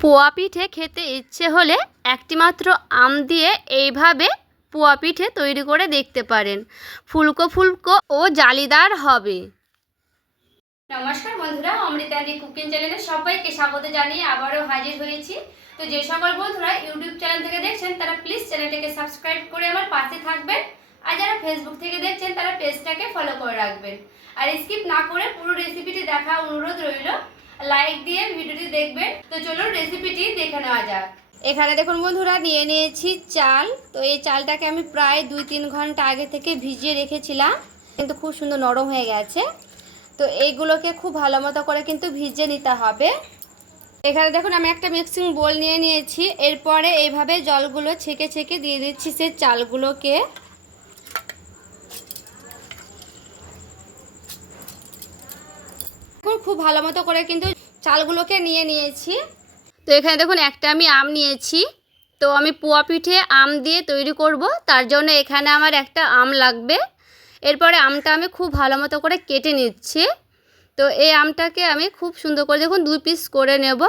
পোয়া পিঠে খেতে ইচ্ছে হলে একটি মাত্র আম দিয়ে এইভাবে পোয়া পিঠে তৈরি করে দেখতে পারেন। ফুলকো ফুলকো ও জালিদার হবে। নমস্কার বন্ধুরা, অমৃতাদি কুকিং চ্যানেলে সবাইকে স্বাগত জানিয়ে আবারও হাজির হয়েছি। তো যে সকল বন্ধুরা ইউটিউব চ্যানেল থেকে দেখছেন তারা প্লিজ চ্যানেলটাকে সাবস্ক্রাইব করে আমার পাশে থাকবেন, আর যারা ফেসবুক থেকে দেখছেন তারা পেজটাকে ফলো করে রাখবেন। আর স্কিপ না করে পুরো রেসিপিটি দেখা অনুরোধ রইল, লাইক দিয়ে ভিডিওটি দেখবেন। তো চলুন রেসিপিটি দেখে নেওয়া যাক। এখানে দেখুন বন্ধুরা, নিয়ে নিয়েছি চাল। তো এই চালটাকে আমি প্রায় 2-3 ঘন্টা আগে থেকে ভিজিয়ে রেখেছিলাম, কিন্তু খুব সুন্দর নরম হয়ে গেছে। তো এইগুলোকে খুব ভালো মতো করে কিন্তু ভিজিয়ে নিতে হবে। এখানে দেখুন আমি একটা মিক্সিং বোল নিয়ে নিয়েছি। এরপরে এইভাবে জলগুলো ছেঁকে ছেঁকে দিয়ে দিচ্ছি সেই চালগুলোকে। খুব ভালো মতো করে কিন্তু চালগুলোকে নিয়ে নিয়েছি। তো এখানে দেখুন একটা আমি আম নিয়েছি। তো আমি পোয়া পিঠে আম দিয়ে তৈরি করব, তার জন্য এখানে আমার একটা আম লাগবে। এরপরে আমটা আমি খুব ভালো মতো করে কেটে নিচ্ছি। তো এই আমটাকে আমি খুব সুন্দর করে দেখুন 2 পিস করে নেব।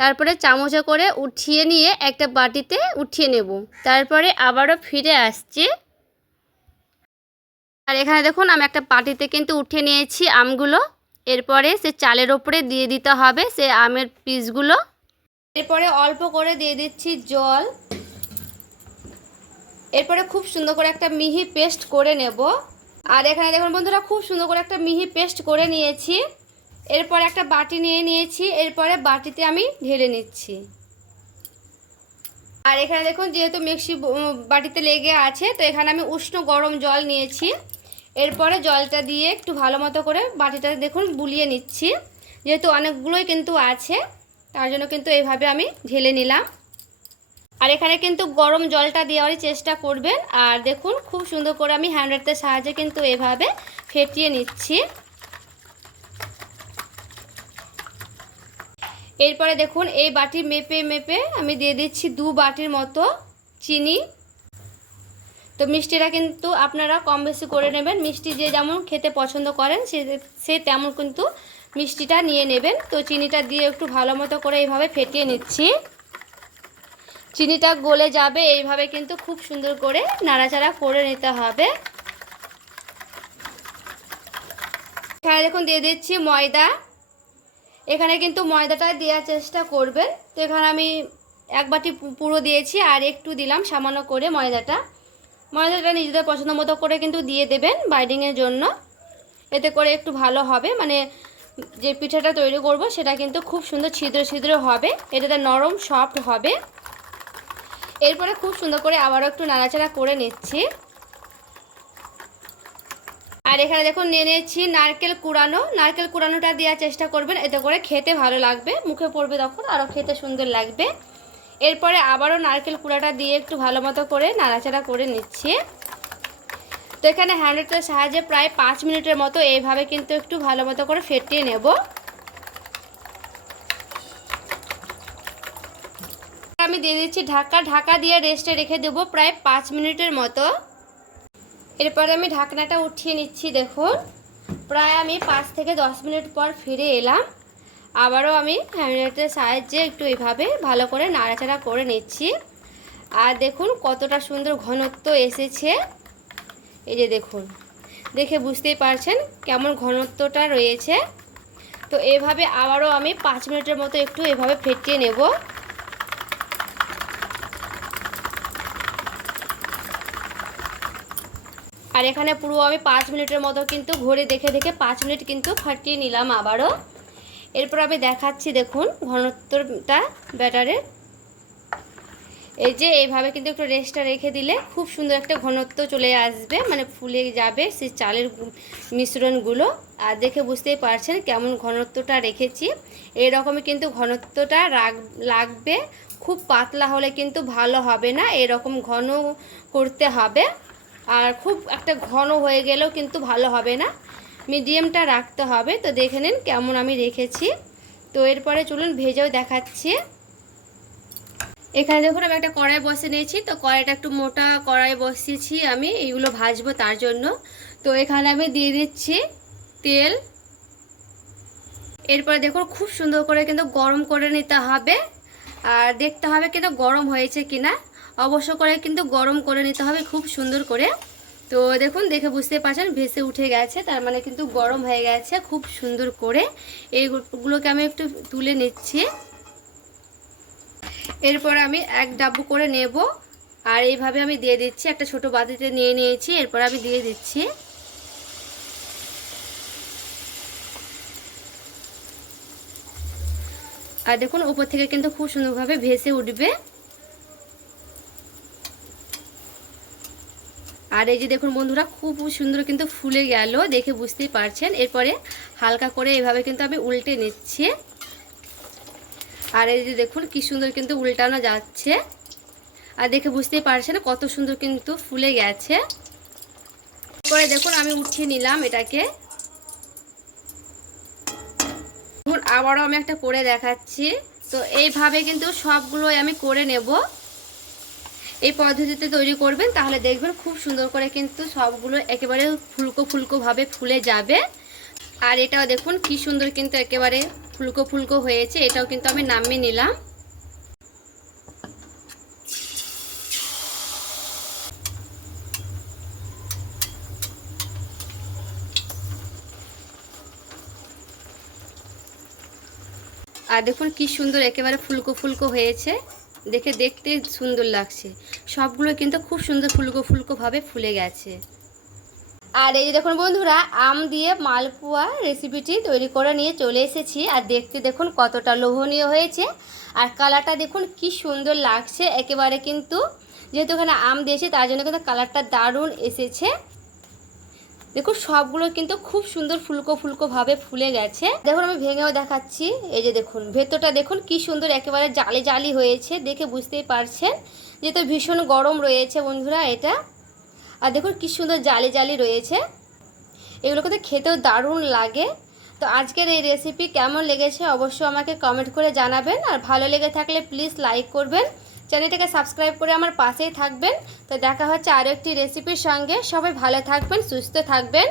তারপরে চামচে করে উঠিয়ে নিয়ে একটা বাটিতে উঠিয়ে নেব। তারপরে আবারও ফিরে আসছি। আর এখানে দেখুন আমি একটা বাটিতে কিন্তু উঠিয়ে নিয়েছি আমগুলো। এরপরে সে চালের ওপরে দিয়ে দিতে হবে সে আমের পিসগুলো। এরপরে অল্প করে দিয়ে দিচ্ছি জল। এরপরে খুব সুন্দর করে একটা মিহি পেস্ট করে নেব। আর এখানে দেখুন বন্ধুরা, খুব সুন্দর করে একটা মিহি পেস্ট করে নিয়েছি। এরপর একটা বাটি নিয়ে নিয়েছি। এরপরে বাটিতে আমি ঢেলে নিচ্ছি। আর এখানে দেখুন যেহেতু মিক্সি বাটিতে লেগে আছে, তো এখানে আমি উষ্ণ গরম জল নিয়েছি। এরপরে জলটা দিয়ে একটু ভালো মতো করে বাটিটা দেখুন বুলিয়ে নিচ্ছি। যেহেতু অনেকগুলোই কিন্তু আছে, তার জন্য কিন্তু এইভাবে আমি ঢেলে নিলাম। আর এখানে কিন্তু গরম জলটা দেওয়ারই চেষ্টা করবেন। আর দেখুন খুব সুন্দর করে আমি হ্যান্ডেলের সাহায্যে কিন্তু এভাবে ফেটিয়ে নিচ্ছি। এরপরে দেখুন এই বাটি মেপে মেপে আমি দিয়ে দিচ্ছি 2 বাটির মতো চিনি। তো মিষ্টিটা কিন্তু আপনারা কম বেশি করে নেবেন। মিষ্টি যে যেমন খেতে পছন্দ করেন সে তেমন কিন্তু মিষ্টিটা নিয়ে নেবেন। তো চিনিটা দিয়ে একটু ভালো মতো করে এইভাবে ফেটিয়ে নিচ্ছি। চিনিটা গলে যাবে এইভাবে কিন্তু খুব সুন্দর করে নাড়াচাড়া করে নিতে হবে। এখানে দেখুন দিয়ে দিচ্ছি ময়দা। এখানে কিন্তু ময়দাটা দেওয়ার চেষ্টা করবেন। তো এখানে আমি 1 বাটি পুরো দিয়েছি, আর একটু দিলাম সামান্য করে ময়দাটা নিজেদের পছন্দ মতো করে কিন্তু দিয়ে দেবেন বাইন্ডিংয়ের জন্য। এতে করে একটু ভালো হবে, মানে যে পিঠাটা তৈরি করব সেটা কিন্তু খুব সুন্দর ছিদ্র ছিদ্র হবে, এটাতে নরম সফট হবে। এরপরে খুব সুন্দর করে আবারও একটু নাড়াচাড়া করে নিচ্ছি। আর এখানে দেখুন নিয়ে নিয়েছি নারকেল কুড়ানো। নারকেল কুড়ানোটা দেওয়ার চেষ্টা করবেন, এতে করে খেতে ভালো লাগবে, মুখে পড়বে তখন আরও খেতে সুন্দর লাগবে। এরপরে আবারও নারকেল কুড়াটা দিয়ে একটু ভালো মতো করে নাড়াচাড়া করে নিচ্ছি। তো এখানে হ্যান্ডেলের সাহায্যে প্রায় 5 মিনিটের মতো এইভাবে কিন্তু একটু ভালো মতো করে ফেটিয়ে নেব। আমি দিয়ে দিচ্ছি ঢাকা দিয়ে রেস্টে রেখে দেবো প্রায় 5 মিনিটের মতো। এরপরে আমি ঢাকনাটা উঠিয়ে নিচ্ছি। দেখুন প্রায় আমি 5 থেকে 10 মিনিট পর ফিরে এলাম। আবারও আমি হ্যান্ডেলের সাহায্যে একটু এইভাবে ভালো করে নাড়াচাড়া করে নিচ্ছি। আর দেখুন কতটা সুন্দর ঘনত্ব এসেছে। এই যে দেখুন, দেখে বুঝতেই পারছেন কেমন ঘনত্বটা রয়েছে। তো এভাবে আবারও আমি 5 মিনিটের মতো একটু এভাবে ফেটিয়ে নেব। আর এখানে পুরো আমি 5 মিনিটের মতো কিন্তু ঘড়ি দেখে দেখে 5 মিনিট কিন্তু ফাটিয়ে নিলাম আবারও। এরপর আমি দেখাচ্ছি দেখুন ঘনত্বটা ব্যাটারের। এই যে এইভাবে কিন্তু একটু রেস্টটা রেখে দিলে খুব সুন্দর একটা ঘনত্ব চলে আসবে, মানে ফুলে যাবে সেই চালের মিশ্রণগুলো। আর দেখে বুঝতেই পারছেন কেমন ঘনত্বটা রেখেছি। এরকমই কিন্তু ঘনত্বটা লাগবে। খুব পাতলা হলে কিন্তু ভালো হবে না, এরকম ঘন করতে হবে। আর খুব একটা ঘন হয়ে গেলেও কিন্তু ভালো হবে না, মিডিয়ামটা রাখতে হবে। তো দেখে নিন কেমন আমি রেখেছি। তো এরপরে চলুন ভেজেও দেখাচ্ছি। এখানে দেখুন আমি একটা কড়াই বসে নিয়েছি। তো কড়াইটা একটু মোটা কড়াই বসিয়েছি আমি এইগুলো ভাজবো তার জন্য। তো এখানে আমি দিয়ে দিচ্ছি তেল। এরপরে দেখুন খুব সুন্দর করে কিন্তু গরম করে নিতে হবে। আর দেখতে হবে কিন্তু গরম হয়েছে কিনা, অবশ্য করে কিন্তু গরম করে নিতে হবে খুব সুন্দর করে। তো দেখুন, দেখে বুঝতে পারছেন ভেসে উঠে গেছে, তার মানে কিন্তু গরম হয়ে গেছে খুব সুন্দর করে। এইগুলোকে আমি একটু তুলে নিচ্ছি। এরপর আমি এক ডাব্বু করে নেব, আর এইভাবে আমি দিয়ে দিচ্ছি। একটা ছোট বাটিতে নিয়ে নিয়েছি, এরপর আমি দিয়ে দিচ্ছি। আর দেখুন উপর থেকে কিন্তু খুব সুন্দরভাবে ভেসে উঠবে। আর এই যে দেখুন বন্ধুরা, খুব সুন্দর কিন্তু ফুলে গেল, দেখে বুঝতেই পারছেন। এরপরে হালকা করে এভাবে কিন্তু আমি উল্টে নিচ্ছি। আর এই যে দেখুন কি সুন্দর কিন্তু উল্টানো যাচ্ছে, আর দেখে বুঝতেই পারছেন কত সুন্দর কিন্তু ফুলে গেছে। এরপরে দেখুন আমি উঠিয়ে নিলাম এটাকে। এখন আবারও আমি একটা করে দেখাচ্ছি। তো এইভাবে কিন্তু সবগুলোই আমি করে নেব। এই পদ্ধতিতে তৈরি করবেন, তাহলে দেখবেন খুব সুন্দর করে কিন্তু সবগুলো একেবারে ফুলকো ফুলকো ভাবে ফুলে যাবে। আর এটাও দেখুন কি সুন্দর কিন্তু একেবারে ফুলকো ফুলকো হয়েছে। এটাও কিন্তু আমি নামিয়ে নিলাম। আর দেখুন কি সুন্দর একেবারে ফুলকো ফুলকো হয়েছে, দেখতে সুন্দর লাগছে। সবগুলো কিন্তু খুব সুন্দর ফুলকো ফুলকো ভাবে ফুলে গেছে। আর এই যে দেখুন বন্ধুরা, আম দিয়ে মালপোয়া রেসিপিটি তৈরি করে নিয়ে চলে এসেছি। আর দেখতে দেখুন কতটা লোভনীয় হয়েছে, আর কালারটা দেখুন কি সুন্দর লাগছে একেবারে। কিন্তু যেহেতু এখানে আম দিয়েছি, তার জন্য কিন্তু কালারটা দারুণ এসেছে। দেখুন সবগুলো কিন্তু খুব সুন্দর ফুলকো ফুলকো ভাবে ফুলে গেছে। দেখুন আমি ভেঙেও দেখাচ্ছি। এই যে দেখুন ভেতরটা দেখুন কি সুন্দর একেবারে জালি জালি হয়েছে, দেখে বুঝতেই পারছেন। যেহেতু ভীষণ গরম রয়েছে বন্ধুরা এটা। আর দেখুন কি সুন্দর জালি জালি রয়েছে, এগুলো কিন্তু খেতেও দারুণ লাগে। তো আজকের এই রেসিপি কেমন লেগেছে অবশ্যই আমাকে কমেন্ট করে জানাবেন। আর ভালো লেগে থাকলে প্লিজ লাইক করবেন, চ্যানেলটাকে সাবস্ক্রাইব করে আমার পাশেই থাকবেন। তো দেখা হচ্ছে আরও একটি রেসিপির সঙ্গে। সবাই ভালো থাকবেন, সুস্থ থাকবেন।